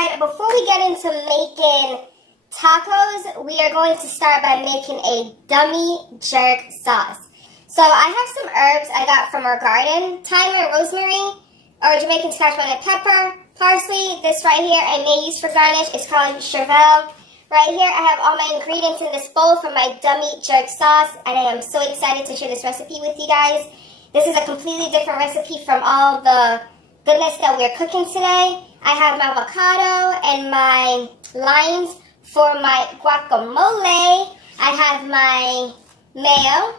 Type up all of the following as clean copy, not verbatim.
Alright, before we get into making tacos, we are going to start by making a dummy jerk sauce. So I have some herbs I got from our garden. Thyme and rosemary, or Jamaican scotch bonnet pepper, parsley. This right here I may use for garnish. It's called chervil. Right here I have all my ingredients in this bowl for my dummy jerk sauce, and I am so excited to share this recipe with you guys. This is a completely different recipe from all the goodness that we're cooking today. I have my avocado and my limes for my guacamole. I have my mayo.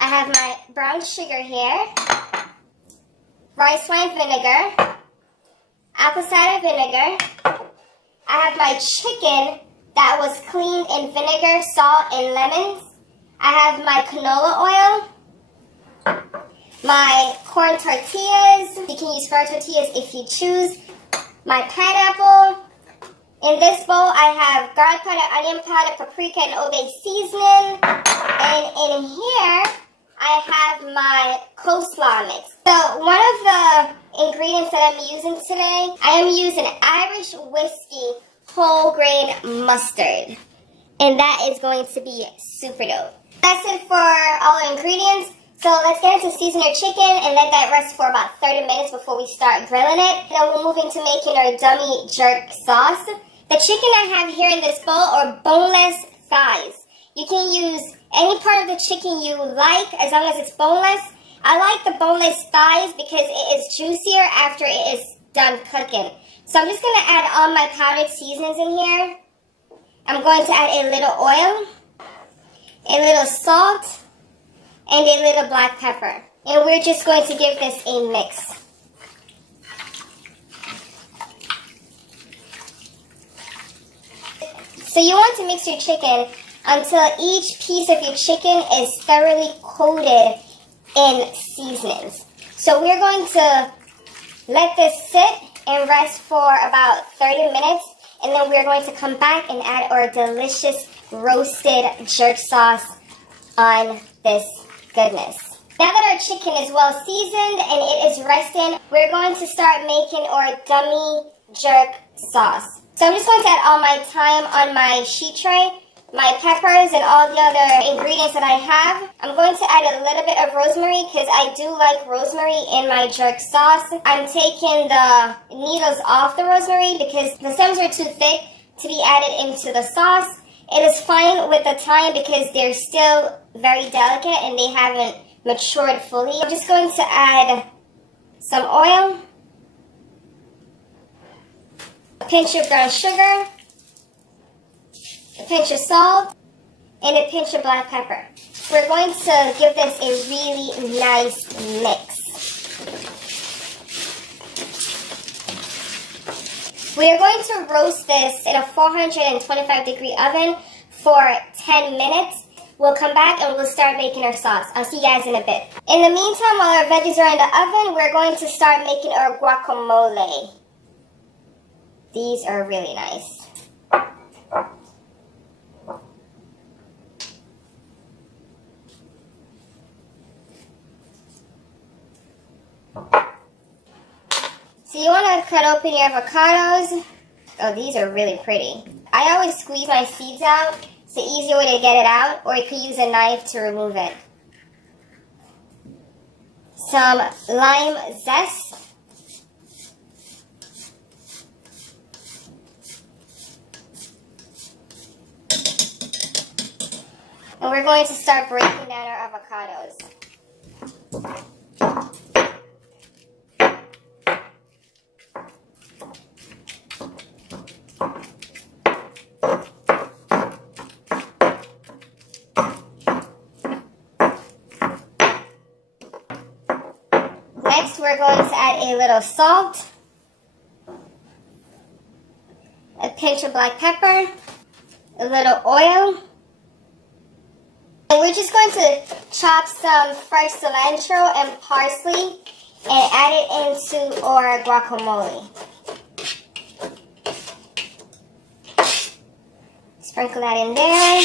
I have my brown sugar here. Rice wine vinegar. Apple cider vinegar. I have my chicken that was cleaned in vinegar, salt, and lemons. I have my canola oil. My corn tortillas. You can use flour tortillas if you choose. My pineapple. In this bowl, I have garlic powder, onion powder, paprika, and Obe seasoning. And in here, I have my coleslaw mix. So one of the ingredients that I'm using today, I am using Irish whiskey whole grain mustard. And that is going to be super dope. That's it for all the ingredients. So let's get into season your chicken and let that rest for about 30 minutes before we start grilling it. Then we'll move into making our dummy jerk sauce. The chicken I have here in this bowl are boneless thighs. You can use any part of the chicken you like as long as it's boneless. I like the boneless thighs because it is juicier after it is done cooking. So I'm just going to add all my powdered seasonings in here. I'm going to add a little oil, a little salt, and a little black pepper. And we're just going to give this a mix. So you want to mix your chicken until each piece of your chicken is thoroughly coated in seasonings. So we're going to let this sit and rest for about 30 minutes. And then we're going to come back and add our delicious roasted jerk sauce on this goodness. Now that our chicken is well seasoned and it is resting, we're going to start making our dummy jerk sauce. So I'm just going to add all my thyme on my sheet tray, my peppers, and all the other ingredients that I have. I'm going to add a little bit of rosemary because I do like rosemary in my jerk sauce. I'm taking the needles off the rosemary because the stems are too thick to be added into the sauce. It is fine with the thyme because they're still very delicate and they haven't matured fully. I'm just going to add some oil, a pinch of brown sugar, a pinch of salt, and a pinch of black pepper. We're going to give this a really nice mix. We are going to roast this in a 425-degree oven for 10 minutes. We'll come back and we'll start making our sauce. I'll see you guys in a bit. In the meantime, while our veggies are in the oven, we're going to start making our guacamole. These are really nice. So you want to cut open your avocados. Oh, these are really pretty. I always squeeze my seeds out. It's the easier way to get it out, or you could use a knife to remove it. Some lime zest. And we're going to start breaking down our avocados. Next, we're going to add a little salt, a pinch of black pepper, a little oil, and we're just going to chop some fresh cilantro and parsley and add it into our guacamole. Sprinkle that in there.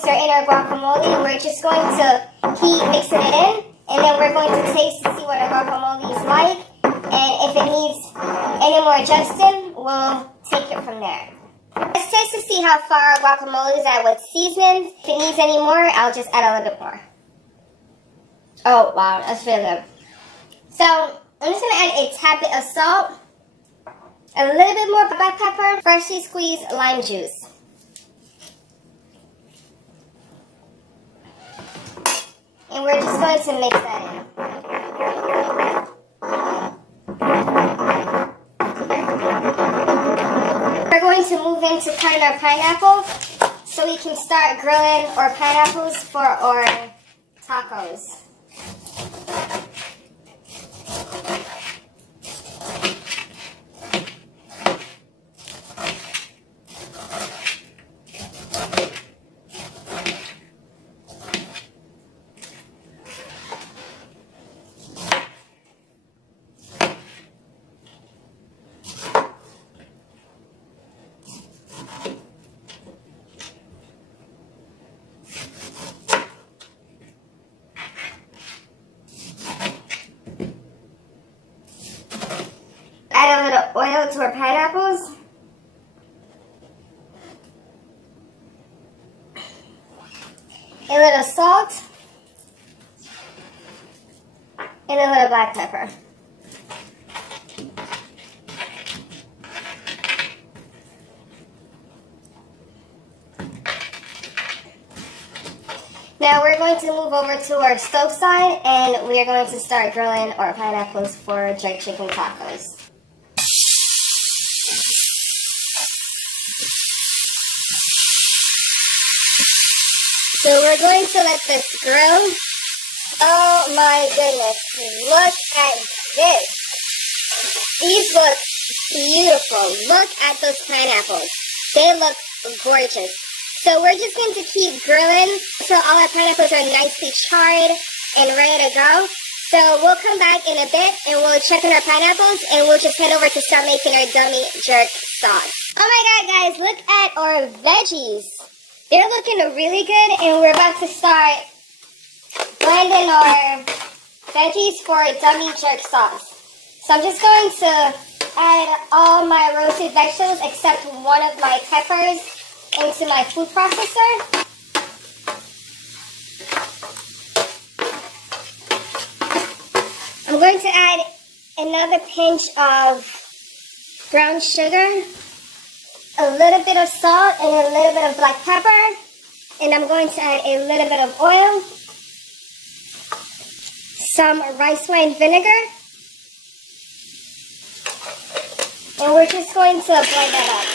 stir in our guacamole. We're just going to keep mixing it in, and then we're going to taste to see what our guacamole is like. And if it needs any more adjusting, we'll take it from there. Let's taste to see how far our guacamole is at with seasonings. If it needs any more, I'll just add a little bit more. Oh, wow, that's really good. So, I'm just going to add a tad bit of salt, a little bit more black pepper, freshly squeezed lime juice. And we're just going to mix that in. We're going to move into cutting our pineapple so we can start grilling our pineapples for our tacos. Add a little oil to our pineapples. A little salt. And a little black pepper. Now we're going to move over to our stove side and we are going to start grilling our pineapples for jerk chicken tacos. So we're going to let this grill. Oh my goodness, look at this. These look beautiful. Look at those pineapples. They look gorgeous. So we're just going to keep grilling until all our pineapples are nicely charred and ready to go. So we'll come back in a bit and we'll check on our pineapples and we'll just head over to start making our dummy jerk sauce. Oh my god guys, look at our veggies. They're looking really good and we're about to start blending our veggies for a dummy jerk sauce. So I'm just going to add all my roasted vegetables except one of my peppers into my food processor. I'm going to add another pinch of brown sugar, a little bit of salt, and a little bit of black pepper. And I'm going to add a little bit of oil, some rice wine vinegar, and we're just going to blend that up.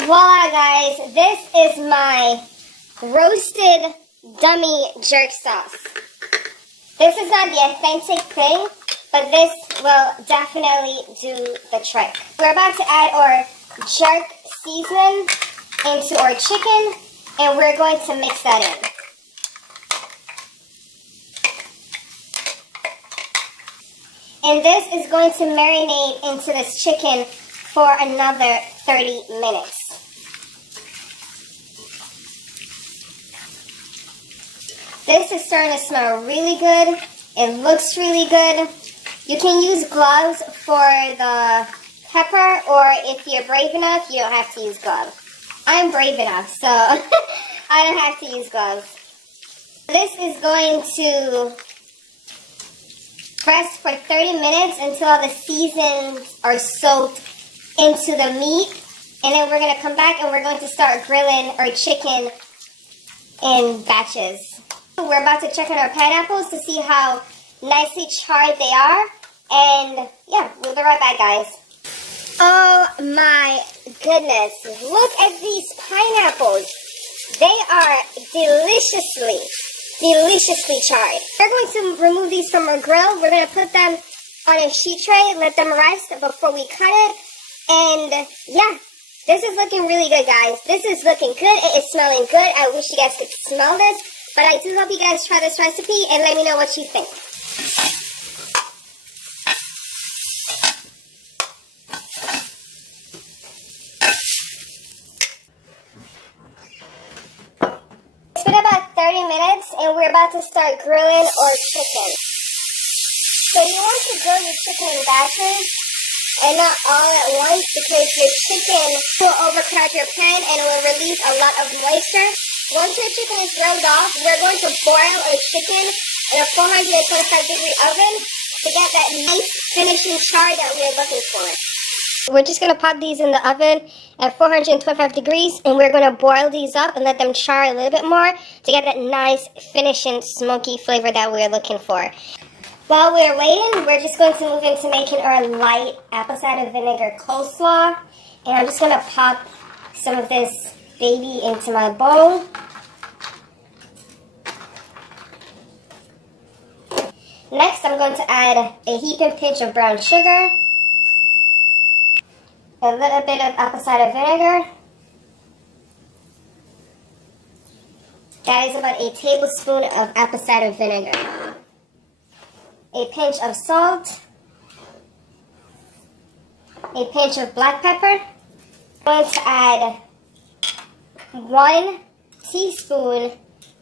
Voila guys, this is my roasted dummy jerk sauce. This is not the authentic thing, but this will definitely do the trick. We're about to add our jerk seasoning into our chicken, and we're going to mix that in. And this is going to marinate into this chicken for another 30 minutes. This is starting to smell really good. It looks really good. You can use gloves for the pepper, or if you're brave enough, you don't have to use gloves. I'm brave enough, so I don't have to use gloves. This is going to rest for 30 minutes until all the seasons are soaked into the meat. And then we're going to come back and we're going to start grilling our chicken in batches. We're about to check on our pineapples to see how nicely charred they are. And yeah, we'll be right back, guys. Oh my goodness. Look at these pineapples. They are deliciously charred. We're going to remove these from our grill. We're going to put them on a sheet tray, let them rest before we cut it. And yeah, this is looking really good, guys. This is looking good. It is smelling good. I wish you guys could smell this. But I do hope you guys try this recipe and let me know what you think. It's been about 30 minutes and we're about to start grilling our chicken. So you want to grill your chicken in batches and not all at once because your chicken will overcrowd your pan and it will release a lot of moisture. Once your chicken is grilled off, we're going to boil our chicken in a 425-degree oven to get that nice finishing char that we're looking for. We're just going to pop these in the oven at 425 degrees and we're going to boil these up and let them char a little bit more to get that nice finishing smoky flavor that we're looking for. While we're waiting, we're just going to move into making our light apple cider vinegar coleslaw. And I'm just going to pop some of this baby into my bowl. Next, I'm going to add a heaping pinch of brown sugar, a little bit of apple cider vinegar. That is about a tablespoon of apple cider vinegar. A pinch of salt, a pinch of black pepper. I'm going to add 1 teaspoon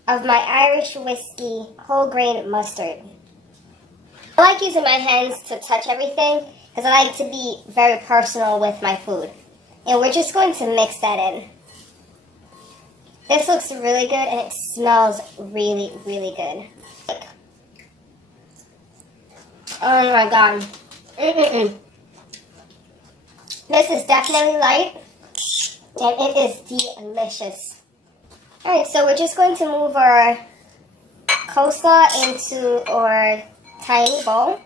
of my Irish whiskey whole grain mustard. I like using my hands to touch everything because I like to be very personal with my food. And we're just going to mix that in. This looks really good and it smells really, really good. Oh my god. This is definitely light and it is delicious. Alright, so we're just going to move our coleslaw into our tiny bowl.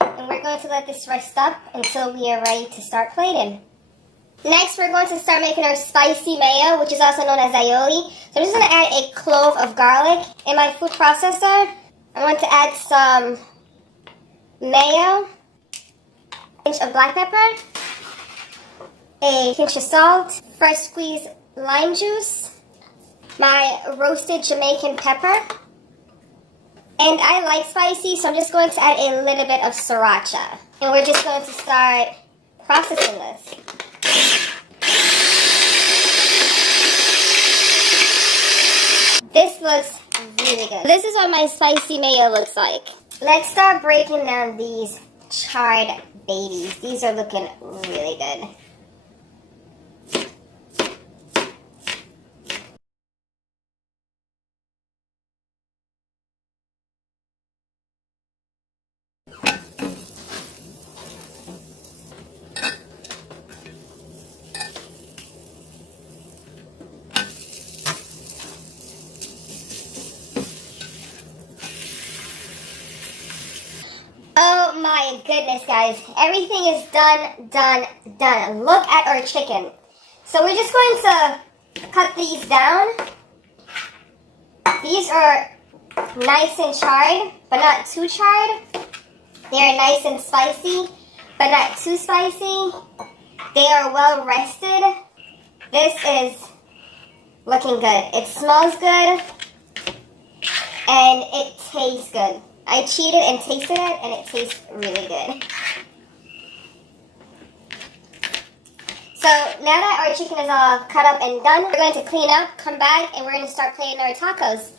And we're going to let this rest up until we are ready to start plating. Next, we're going to start making our spicy mayo, which is also known as aioli. So I'm just going to add a clove of garlic in my food processor. I'm going to add some mayo, a pinch of black pepper, a pinch of salt, fresh squeezed lime juice, my roasted Jamaican pepper, and I like spicy, so I'm just going to add a little bit of sriracha. And we're just going to start processing this. This looks really good. This is what my spicy mayo looks like. Let's start breaking down these charred babies. These are looking really good. Oh my goodness, guys. Everything is done. Look at our chicken. So we're just going to cut these down. These are nice and charred, but not too charred. They are nice and spicy, but not too spicy. They are well rested. This is looking good. It smells good, and it tastes good. I cheated and tasted it, and it tastes really good. So now that our chicken is all cut up and done, we're going to clean up, come back, and we're going to start plating our tacos.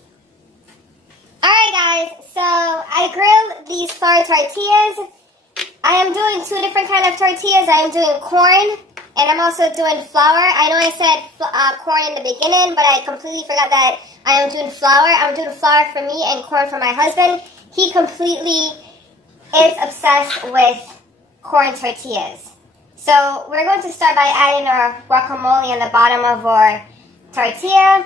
Alright guys, so I grilled these flour tortillas. I am doing 2 different kinds of tortillas. I am doing corn, and I'm also doing flour. I know I said corn in the beginning, but I completely forgot that I am doing flour. I'm doing flour for me and corn for my husband. He completely is obsessed with corn tortillas. So we're going to start by adding our guacamole on the bottom of our tortilla.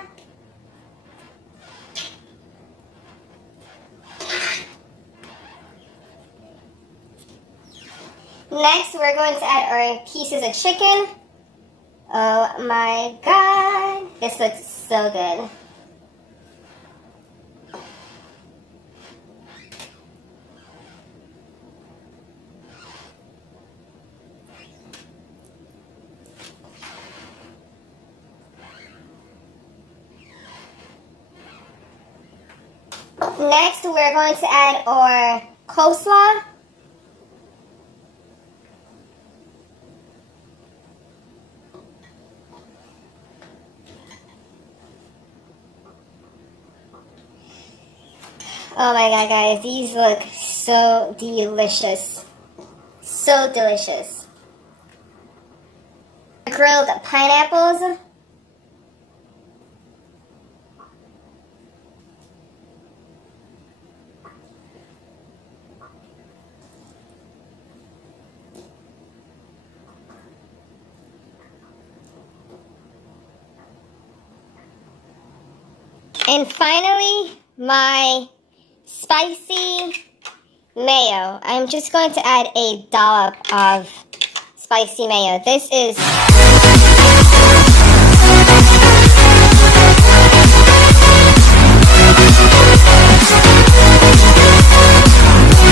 Next, we're going to add our pieces of chicken. Oh my god, this looks so good. Next, we're going to add our coleslaw. Oh my god, guys, these look so delicious. So delicious. Grilled pineapples. And finally, my spicy mayo. I'm just going to add a dollop of spicy mayo. This is